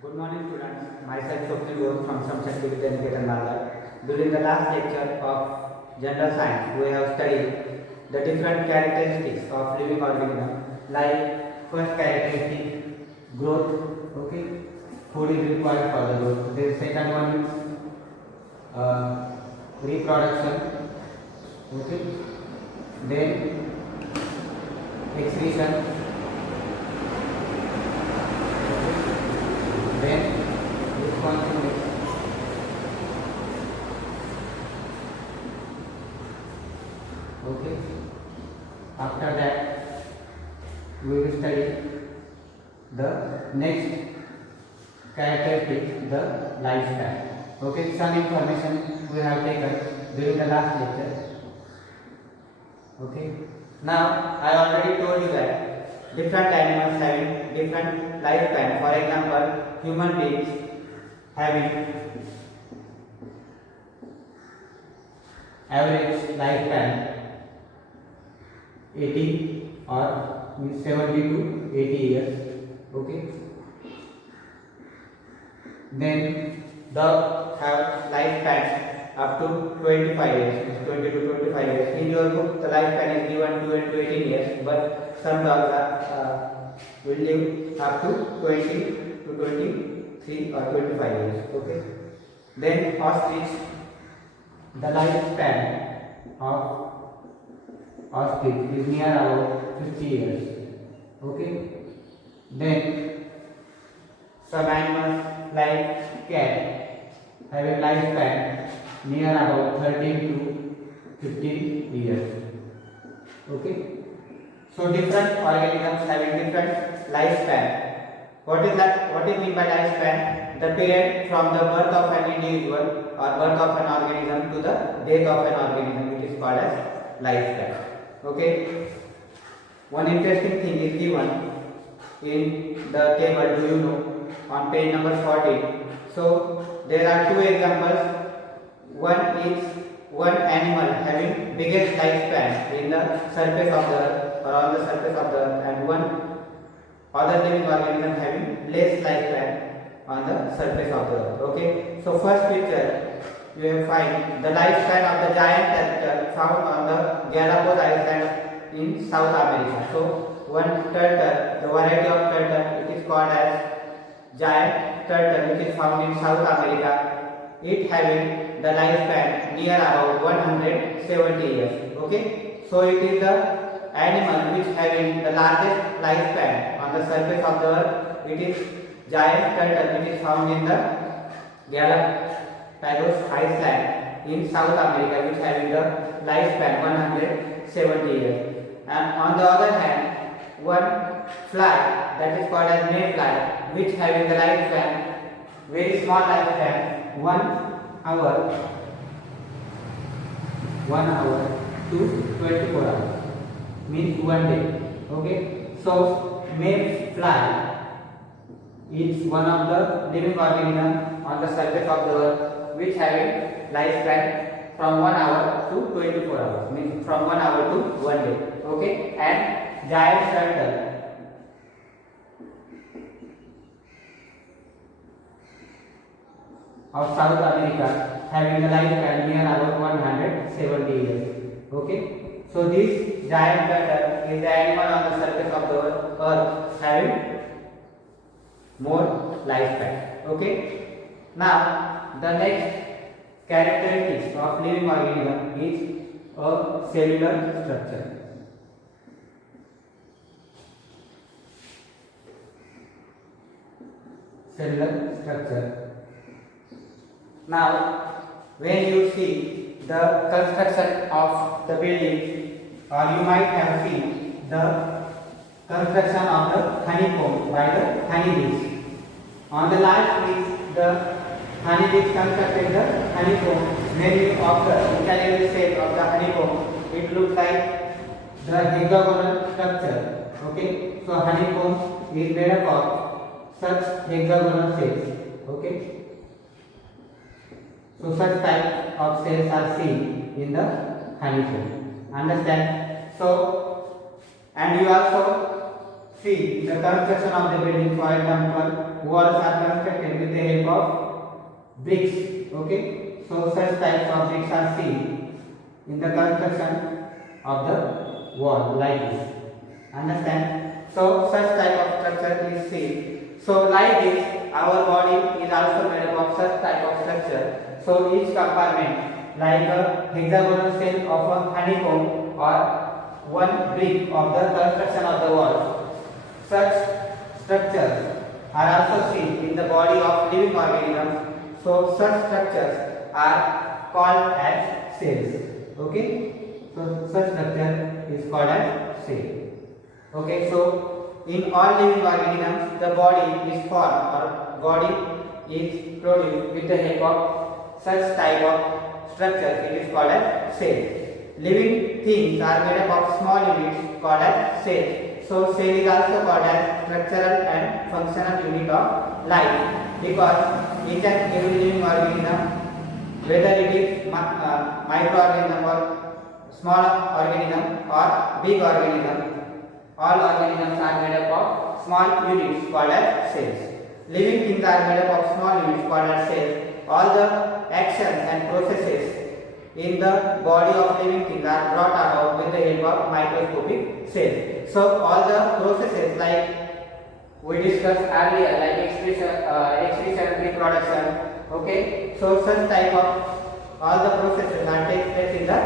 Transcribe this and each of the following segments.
Good morning students, myself Swapnil from Samshakti Vidyaniketan Nalad. During the last lecture of General Science, we have studied the different characteristics of living organism, like first characteristic, growth, okay, food is required for the growth. The second one is reproduction, okay, then excretion, then responsiveness, okay. After that we will study the next characteristic, the lifespan, okay. Some information we have taken during the last lecture, okay. Now I already told you that different animals having different lifespan. For example, human beings having average lifespan 80 or 70 to 80 years, okay. Then dogs have lifespan up to 25 years, 20 to 25 years. In your book, the lifespan is given 12 to 18 years, but some dogs will live up to 20 to 23 or 25 years, okay. Then ostrich, the lifespan of ostrich is near about 50 years, okay. Then some animals like cat having lifespan near about 13 to 15 years, okay. So different organisms having different lifespan. What is that? What is mean by lifespan? The period from the birth of an individual or birth of an organism to the death of an organism, it is called as lifespan, okay. One interesting thing is given in the table, do you know, on page number 14. So there are two examples. One is one animal having biggest lifespan in the surface of the earth or on the surface of the earth, and one other living organism having less lifespan on the surface of the earth, okay. So first picture you will find the lifespan of the giant turtle found on the Galapagos Island in South America. So one turtle, the variety of turtle, it is called as giant turtle, which is found in South America. It having the lifespan near about 170 years, okay. So it is the animal which having the largest lifespan on the surface of the earth. It is giant turtle, which is found in the Galapagos Island in South America, which having the lifespan 170 years. And on the other hand, one fly, that is called as mayfly, which having the lifespan, very small lifespan, 1 hour to 24 hours, means 1 day, okay. So mayfly is one of the living organism on the surface of the earth, which having lifespan from 1 hour to 24 hours, means from 1 hour to 1 day, okay. And giant turtle of South America having a lifespan near about 170 years, okay. So this giant turtle is the animal on the surface of the earth having more lifespan, okay. Now the next characteristics of living organism is a cellular structure. Cellular structure. Now, when you see the construction of the building, or you might have seen the construction of the honeycomb by the honeybees. On the last is the honeybees constructed the honeycomb. When you observe the intelligent shape of the honeycomb, it looks like the hexagonal structure, okay. So honeycomb is made up of such hexagonal cells, okay. So such type of cells are seen in the honeycomb. Understand? So, and you also see the construction of the building. For example, walls are constructed with the help of bricks. Okay, so such types of bricks are seen in the construction of the wall like this. Understand? So such type of structure is seen. So like this, our body is also made up of such type of structure. So each compartment, like a hexagonal cell of a honeycomb or one brick of the construction of the wall. Such structures are also seen in the body of living organisms. So such structures are called as cells. Okay? So such structure is called as cell. Okay, so in all living organisms, the body is formed or body is produced with the help of such type of structure. It is called as cell. Living things are made up of small units called as cell. So cell is also called as structural and functional unit of life, because each and every living organism, whether it is microorganism or small organism or big organism, all organisms are made up of small units called as cells. Living things are made up of small units called as cells. All the actions and processes in the body of living things are brought about with the help of microscopic cells. So all the processes like we discussed earlier, like excretion, reproduction. Okay, so such type of all the processes are take place in the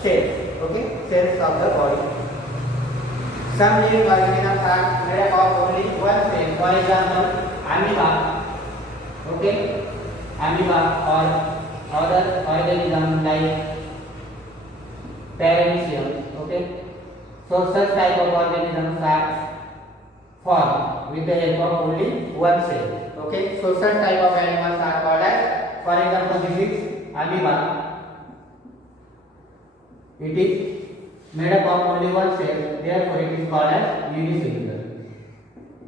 cells. Okay, cells of the body. Some living organisms are made up of only one cell. For example, amoeba. Okay, amoeba or other organisms like paramecium. Okay, so such type of organisms are formed with the help of only one cell. Okay, so such type of animals are called as, for example, this is amoeba. It is made up of only one cell, therefore it is called as unicellular.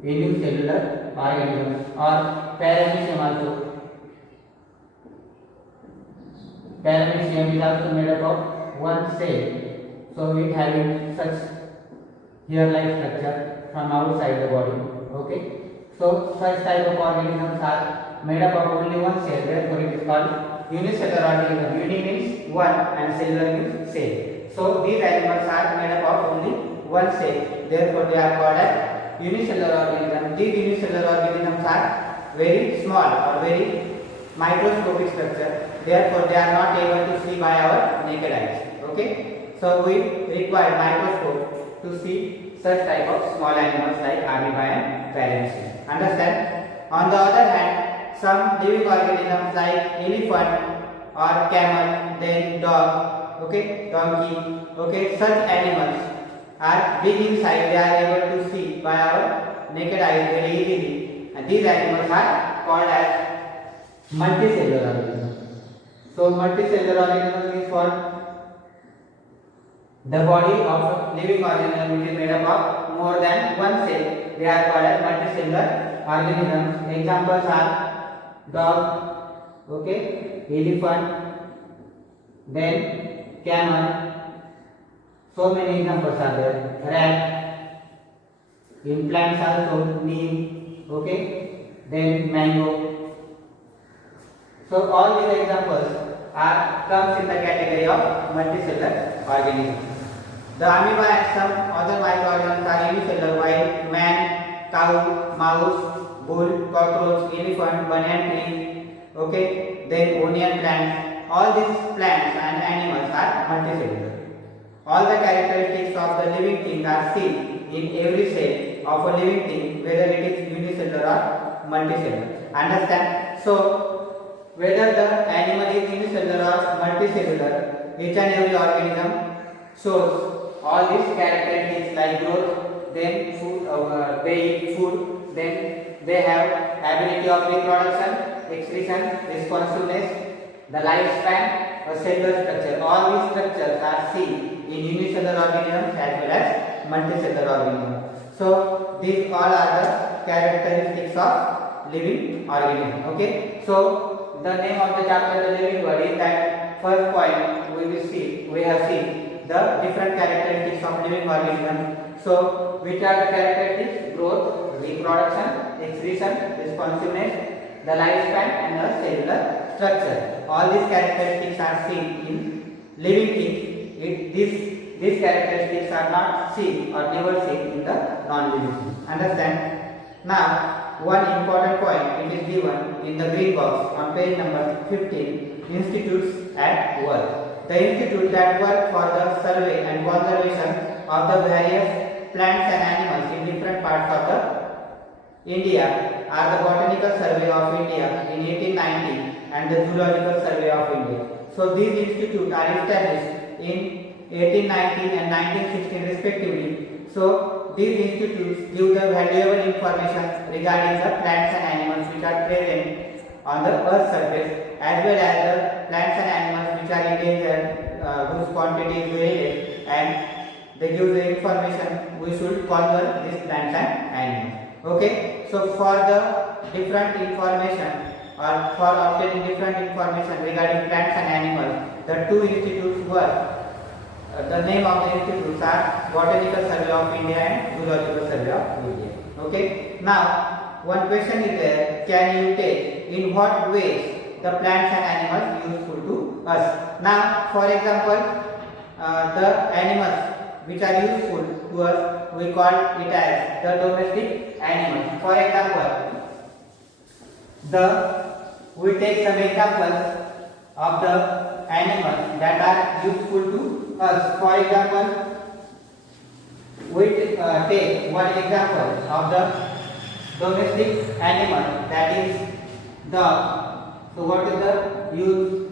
Unicellular organism. Or paramecium also. Paramecium is also made up of one cell, so it having such hair-like structure from outside the body. Okay, so such type of organisms are made up of only one cell, therefore it is called unicellular organism. Uni means one and cellular means cell. So these animals are made up of only one cell, therefore they are called as unicellular organisms. These unicellular organisms are very small or very microscopic structure, therefore they are not able to see by our naked eyes. Okay, so we require microscope to see such type of small animals like amoeba and paramecium. Understand? On the other hand, some living organisms like elephant or camel, then dog, okay, donkey, okay, such animals are big in size. They are able to see by our naked eyes very easily, and these animals are called as multicellular organisms. So multicellular organism means what? The body of living organism which is made up of more than one cell. They are called as multicellular organisms. Examples are dog, okay, elephant, then camel. So many examples are there. Rat, in plants also neem, okay, then mango. So all these examples are comes in the category of multicellular organisms. The amoeba and some other microorganisms are unicellular, while man, cow, mouse, bull, cockroach, elephant, banyan tree, okay, then onion plants. All these plants and animals are multicellular. All the characteristics of the living thing are seen in every cell of a living thing, whether it is unicellular or multicellular. Understand? So, whether the animal is unicellular or multicellular, each and every organism shows all these characteristics like growth, then food, they eat food, then they have ability of reproduction, excretion, responsiveness, the lifespan, a cellular structure. All these structures are seen in unicellular organisms as well as multicellular organisms. So these all are the characteristics of living organism. Okay. So the name of the chapter, the living world, is that first point we have seen the different characteristics of living organism. So which are the characteristics? Growth, reproduction, excretion, responsiveness, the lifespan and the cellular structure. All these characteristics are seen in living things. These characteristics are not seen or never seen in the non-living things. Understand? Now, one important point it is given in the green box on page number 15, institutes at work. The institute that work for the survey and conservation of the various plants and animals in different parts of the India are the Botanical Survey of India in 1890 and the Zoological Survey of India. So these institutes are established in 1819 and 1916 respectively. So these institutes give the valuable information regarding the plants and animals which are present on the earth's surface, as well as the plants and animals which are endangered, whose quantity is very less, and they give the information we should conserve these plants and animals. Okay, so for the different information or for obtaining different information regarding plants and animals, the two institutes were the name of the institutes are Botanical Survey of India and Zoological Survey of India. Okay, now one question is there: can you take in what ways the plants and animals useful to us? Now, for example, the animals which are useful to us, we call it as the domestic animals. For example, we take some examples of the animals that are useful to us. For example, we take one example of the domestic animal, that is dog. So what is the use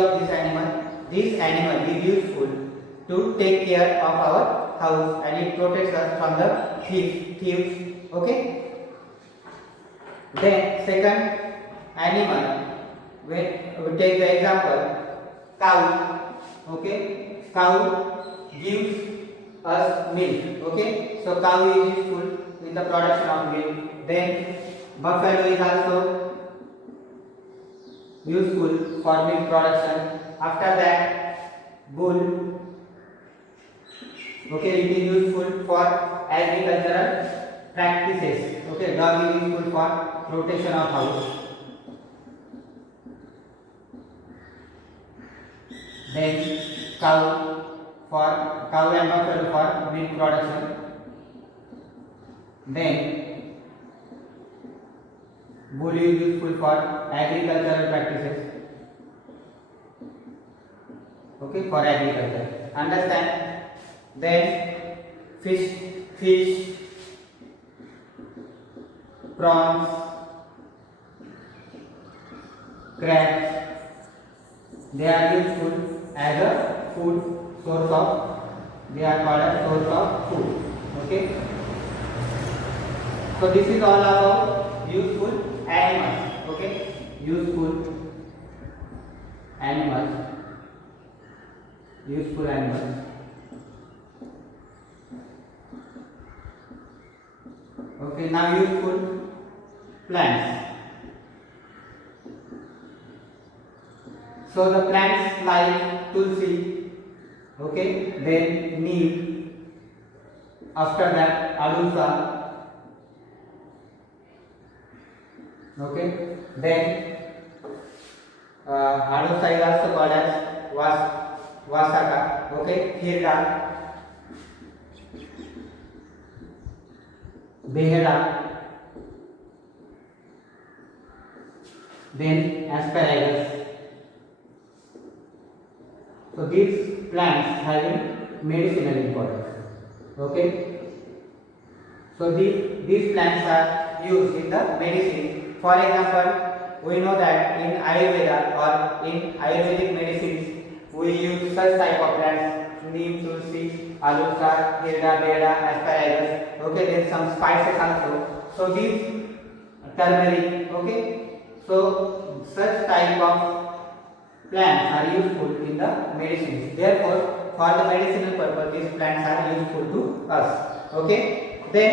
of this animal? This animal is useful to take care of our house and it protects us from the thieves. Okay. Then second animal, when we take the example cow. Okay, cow gives us milk. Okay, so cow is useful in the production of milk. Then buffalo is also useful for milk production. After that, bull. Okay, it is useful for agricultural practices. Okay, dog is useful for protection of house. Then cow and buffalo for milk production. Then bull is useful for agricultural practices. Okay, for agriculture. Understand? Then fish, prawns, crabs, they are useful as a food source of, they are called as source of food. Okay, so this is all about useful animals. Okay, useful animals. Okay, now useful plants. So the plants like tulsi, okay, then neem, after that adusa, okay, then adusa is also called as vasaka, okay, hirda, beheda, then asparagus. So these plants having medicinal importance. Okay. So these plants are used in the medicine. For example, we know that in Ayurveda or in Ayurvedic medicines, we use such type of plants: neem, tulsi, adusa, hirda, beheda, asparagus. Okay. Then some spices also. So these turmeric. Okay. So such type of plants are useful in the medicines. Therefore, for the medicinal purpose, these plants are useful to us. Okay. Then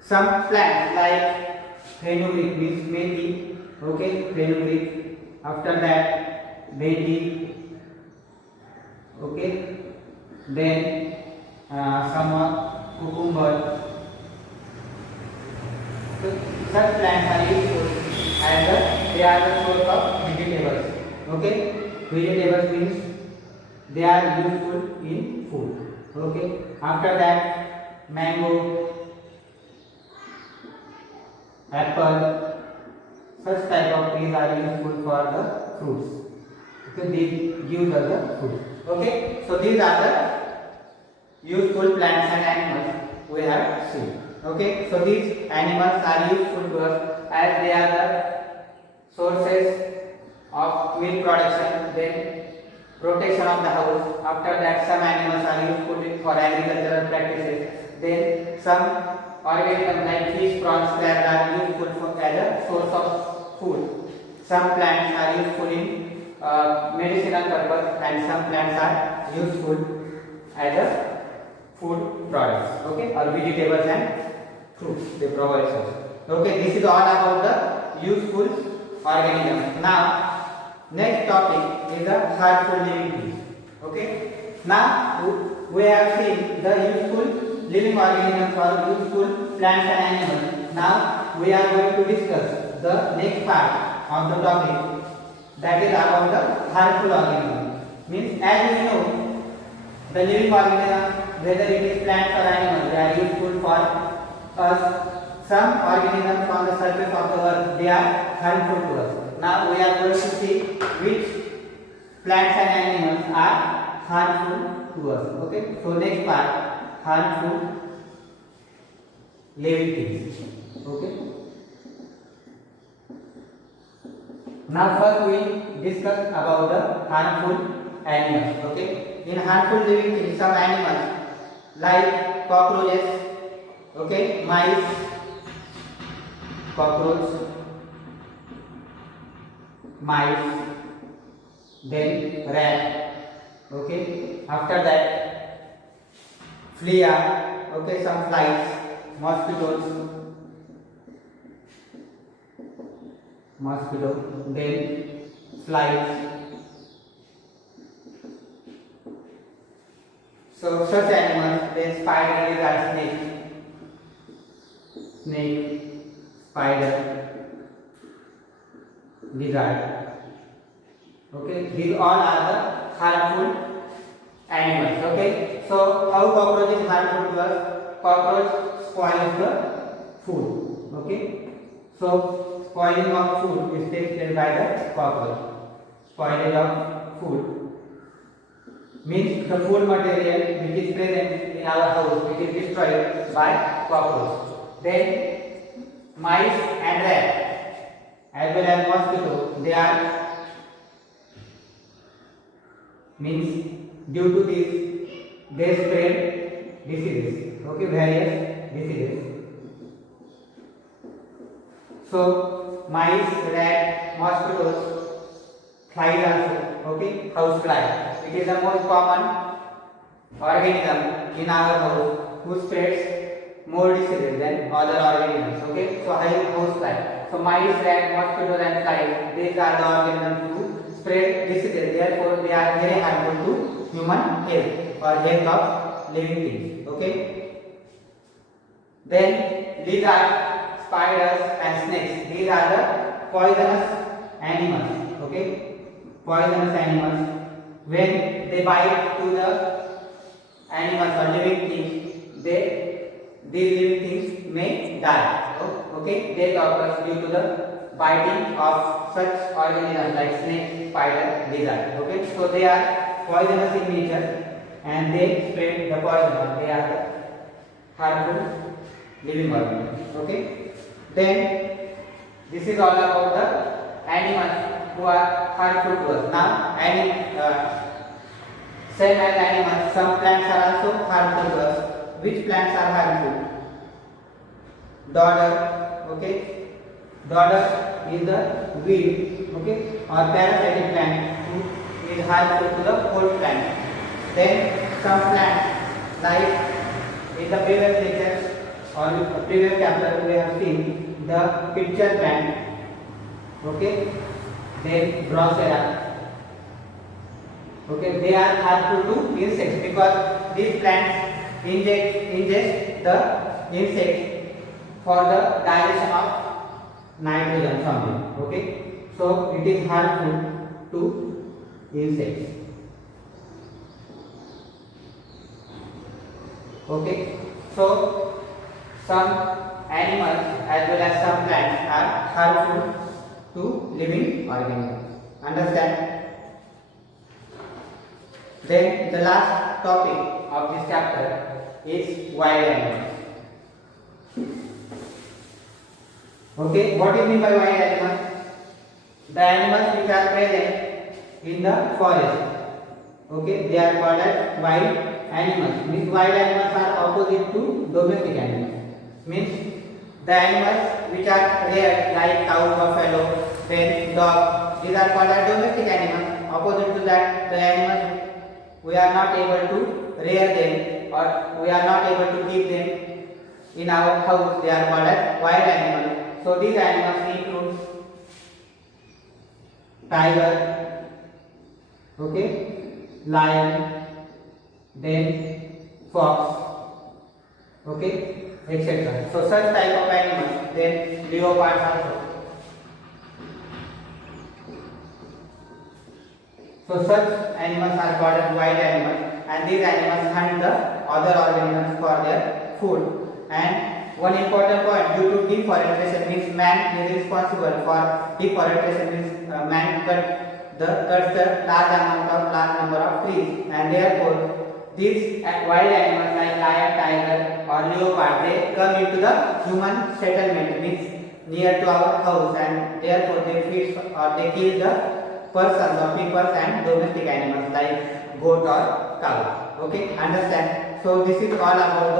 some plants like fenugreek means methi. Okay, fenugreek. After that, methi. Okay. Then some cucumber. So such plants are useful as they are the source of vegetables. Okay, vegetables means they are useful in food. Okay, after that mango, apple, such type of trees are useful for the fruits. Okay, they give us the fruit. Okay, so these are the useful plants and animals we have seen. Okay, so these animals are useful to us as they are the sources of milk production, then protection of the house. After that, some animals are useful for agricultural practices. Then some organisms like fish, prawns, crabs are useful for as a source of food. Some plants are useful in medicinal purpose, and some plants are useful as a food products. Okay, or vegetables and fruits they provide us. Okay, this is all about the useful organisms. Now next topic is the harmful living things. Okay, now we have seen the useful living organisms or useful plants and animals. Now we are going to discuss the next part of the topic, that is about the harmful organisms. Means as we know, the living organism, whether it is plants or animals, they are useful for us. Some organisms on the surface of the earth, they are harmful to us. Now we are going to see which plants and animals are harmful to us. Okay, so next part, harmful living things. Okay, now first we discuss about the harmful animals. Okay, in harmful living things, some animals like cockroaches, okay, mice, cockroach, mice, then rat. Okay, after that flea, okay, some flies, mosquito, then flies. So such animals, then spider, lizard, snake, spider, lizard. Okay, these all are the harmful animals. Okay, so how cockroach is harmful to us? Cockroach spoils the food. Okay, so spoiling of food is taken place by the cockroach. Spoilage of food means the food material which is present in our house, which is destroyed by cockroach. Then mice and rat as well as mosquito, they are means due to this they spread diseases. Okay, various diseases. So mice, rat, mosquitoes, flies also. Okay, house fly. It is the most common organism in our house who spreads more diseases than other organisms. Okay, so house fly. So mice, rat, mosquitoes and flies, these are the organisms who spread diseases. Therefore, they are very harmful to human health or health of living things. Okay. Then lizards, spiders and snakes. These are the poisonous animals. Okay, poisonous animals. When they bite to the animals or living things, these living things may die. Okay, death occurs due to the biting of such organisms like snake, spider, lizard. Okay, so they are poisonous in nature and they spread the poison, or they are the harmful living organisms. Okay, then this is all about the animals who are harmful to us. Now, same as animals, some plants are also harmful to us. Which plants are harmful? Dodder. Okay, dodder is the weed. Okay, or parasitic plant who is harmful to the whole plant. Then some plants like in the previous lectures or the previous chapter we have seen the pitcher plant. Okay, then Drosera. Okay, they are harmful to insects because these plants ingest the insects for the digestion of nitrogen something. Okay, so it is harmful to insects. Okay, so some animals as well as some plants are harmful to living organisms. Understand? Then the last topic of this chapter is wild animals. Okay, what is meant by wild animals? The animals which are present in the forest. Okay, they are called as wild animals. Means wild animals are opposite to domestic animals. Means the animals which are rare like cow, buffalo, then dog, these are called as domestic animals. Opposite to that, the animals we are not able to rear them or we are not able to keep them in our house. They are called as wild animals. So these animals include tiger, okay, lion, then fox, okay, etc. So such type of animals, then leopards also. So such animals are called as wild animals, and these animals hunt the other organisms for their food. And one important point, due to deforestation, means man is responsible for deforestation. Means man cuts the large number of trees, and therefore these wild animals like lion, tiger or leopard, they come into the human settlement, means near to our house, and therefore they feed or they kill the persons or people and domestic animals like goat or cow. Okay, understand? So this is all about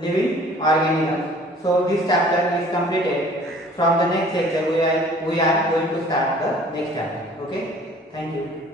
the living organisms. So this chapter is completed. From the next lecture we are going to start the next chapter. Okay, thank you.